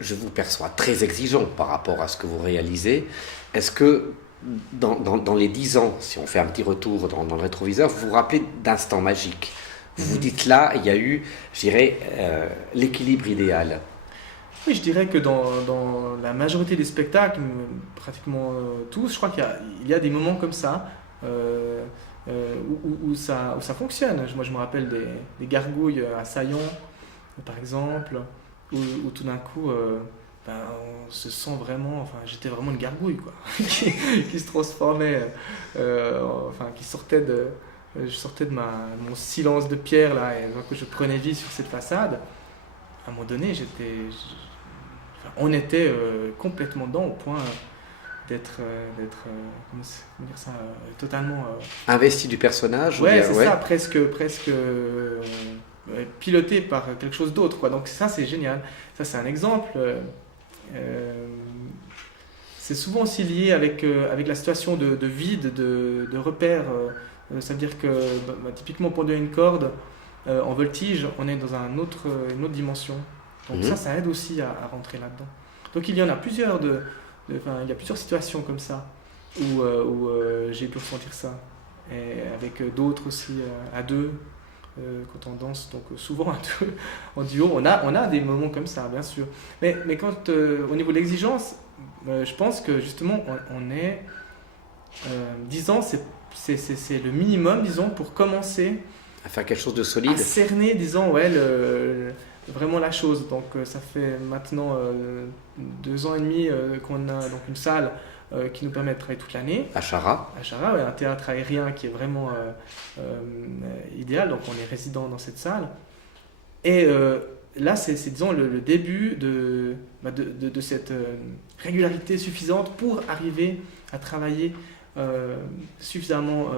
Je vous perçois très exigeant par rapport à ce que vous réalisez. Est-ce que dans les 10 ans, si on fait un petit retour dans le rétroviseur, vous vous rappelez d'instants magiques? Vous vous dites là, il y a eu, je dirais, l'équilibre idéal. Oui, je dirais que dans la majorité des spectacles, pratiquement tous, je crois qu'il y a des moments comme ça où ça fonctionne. Moi, je me rappelle des gargouilles à Saillon, par exemple, où tout d'un coup, on se sent vraiment, enfin, j'étais vraiment une gargouille, quoi, qui se transformait, qui sortait je sortais de mon silence de pierre, là, et donc je prenais vie sur cette façade. À un moment donné, on était complètement dedans au point d'être comment dire ça, totalement investi du personnage. Ouais, c'est ça, presque piloté par quelque chose d'autre, quoi. Donc ça, c'est génial. Ça, c'est un exemple. C'est souvent aussi lié avec la situation de vide, de repère. Ça veut dire que typiquement pour donner une corde en voltige, on est dans une autre dimension. Donc ça aide aussi à rentrer là-dedans. Donc il y en a plusieurs il y a plusieurs situations comme ça où j'ai pu ressentir ça. Et avec d'autres aussi à deux, quand on danse, donc souvent à deux, en duo, on a des moments comme ça, bien sûr. Mais quand au niveau de l'exigence, je pense que justement on est 10 ans, c'est le minimum, disons, pour commencer à faire quelque chose de solide, à cerner, disons, ouais, vraiment la chose. Donc ça fait maintenant 2 ans et demi qu'on a donc une salle qui nous permet de travailler toute l'année. À Chara, ouais, un théâtre aérien qui est vraiment idéal, donc on est résident dans cette salle. Et là, c'est disons, le début de cette régularité suffisante pour arriver à travailler suffisamment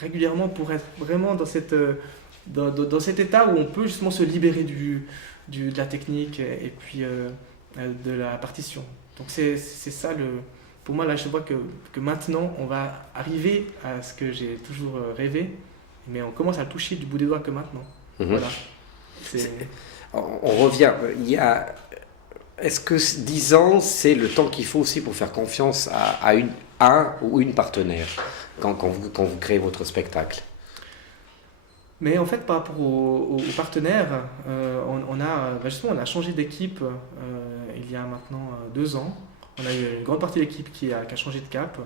régulièrement pour être vraiment dans cet état où on peut justement se libérer de la technique et puis de la partition. Donc c'est ça, pour moi, là je vois que maintenant on va arriver à ce que j'ai toujours rêvé, mais on commence à le toucher du bout des doigts que maintenant. Voilà. On revient, est-ce que 10 ans c'est le temps qu'il faut aussi pour faire confiance à un ou une partenaire quand vous créez votre spectacle? Mais en fait, par rapport aux partenaires, on a changé d'équipe il y a maintenant 2 ans. On a eu une grande partie de l'équipe qui a changé de cap.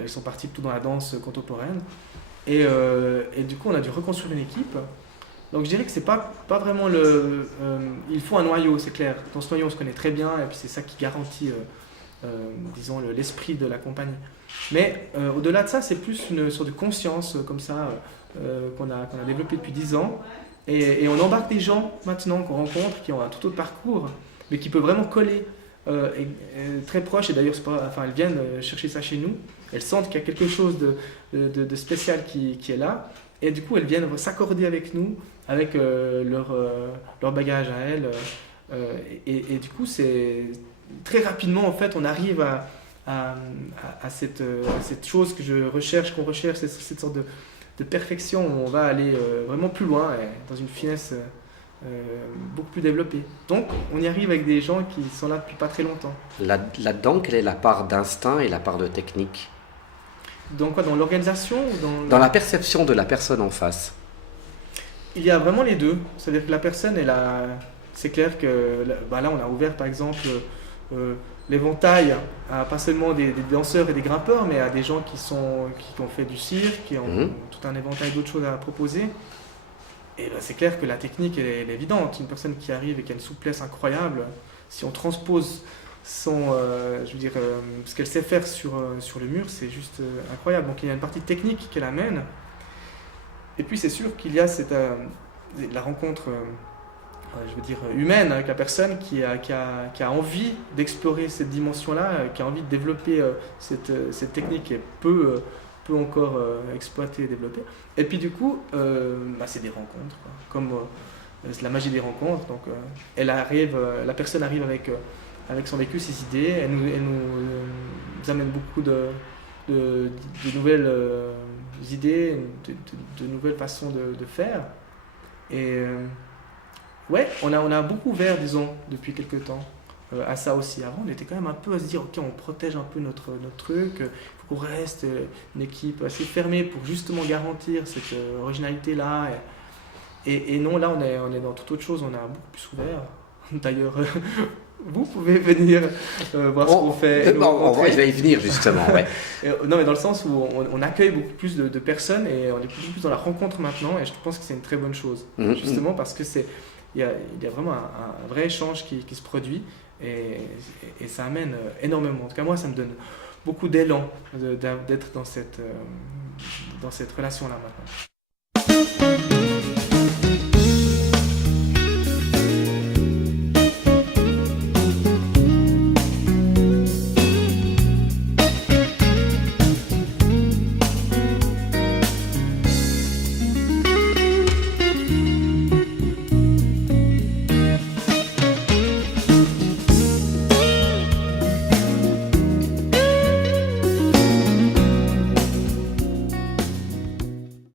Ils sont partis tout dans la danse contemporaine. Et du coup, on a dû reconstruire une équipe. Donc je dirais que c'est pas vraiment il faut un noyau, c'est clair. Dans ce noyau, on se connaît très bien et puis c'est ça qui garantit, disons, l'esprit de la compagnie. Mais au-delà de ça, c'est plus une sorte de conscience comme ça qu'on a développée depuis 10 ans. Et on embarque des gens maintenant qu'on rencontre qui ont un tout autre parcours, mais qui peuvent vraiment coller et très proches. Et d'ailleurs, elles viennent chercher ça chez nous. Elles sentent qu'il y a quelque chose de spécial qui est là. Et du coup, elles viennent s'accorder avec nous, avec leur bagage à elles. Et du coup, c'est très rapidement, en fait, on arrive à cette chose qu'on recherche, cette sorte de perfection où on va aller vraiment plus loin, et dans une finesse beaucoup plus développée. Donc, on y arrive avec des gens qui sont là depuis pas très longtemps. Là-dedans, quelle est la part d'instinct et la part de technique? Dans quoi? Dans l'organisation ou dans la perception de la personne en face? Il y a vraiment les deux. C'est-à-dire que la personne, c'est clair que là, on a ouvert par exemple l'éventail à pas seulement des danseurs et des grimpeurs, mais à des gens qui ont fait du cirque, qui ont tout un éventail d'autres choses à proposer. Et là, c'est clair que la technique, elle est évidente. Une personne qui arrive et qui a une souplesse incroyable, si on transpose ce qu'elle sait faire sur le mur, c'est juste incroyable. Donc il y a une partie technique qu'elle amène. Et puis c'est sûr qu'il y a la rencontre humaine avec la personne qui a envie d'explorer cette dimension-là, qui a envie de développer cette technique qui est peu peut encore exploiter et développer. Et puis du coup, c'est des rencontres, quoi. Comme c'est la magie des rencontres. Donc, la personne arrive avec son vécu, ses idées, elle nous amène beaucoup de nouvelles idées, de nouvelles façons de faire. Et ouais, on a beaucoup ouvert, disons, depuis quelques temps à ça aussi. Avant, on était quand même un peu à se dire, ok, on protège un peu notre truc, il faut qu'on reste une équipe assez fermée pour justement garantir cette originalité-là. Et non, là, on est dans toute autre chose, on a beaucoup plus ouvert. D'ailleurs, vous pouvez venir voir ce qu'on fait. Je vais y venir justement. Ouais. Non, mais dans le sens où on accueille beaucoup plus de personnes et on est beaucoup plus dans la rencontre maintenant. Et je pense que c'est une très bonne chose, justement parce que il y a vraiment un vrai échange qui se produit et ça amène énormément. En tout cas, moi, ça me donne beaucoup d'élan d'être dans cette relation-là maintenant.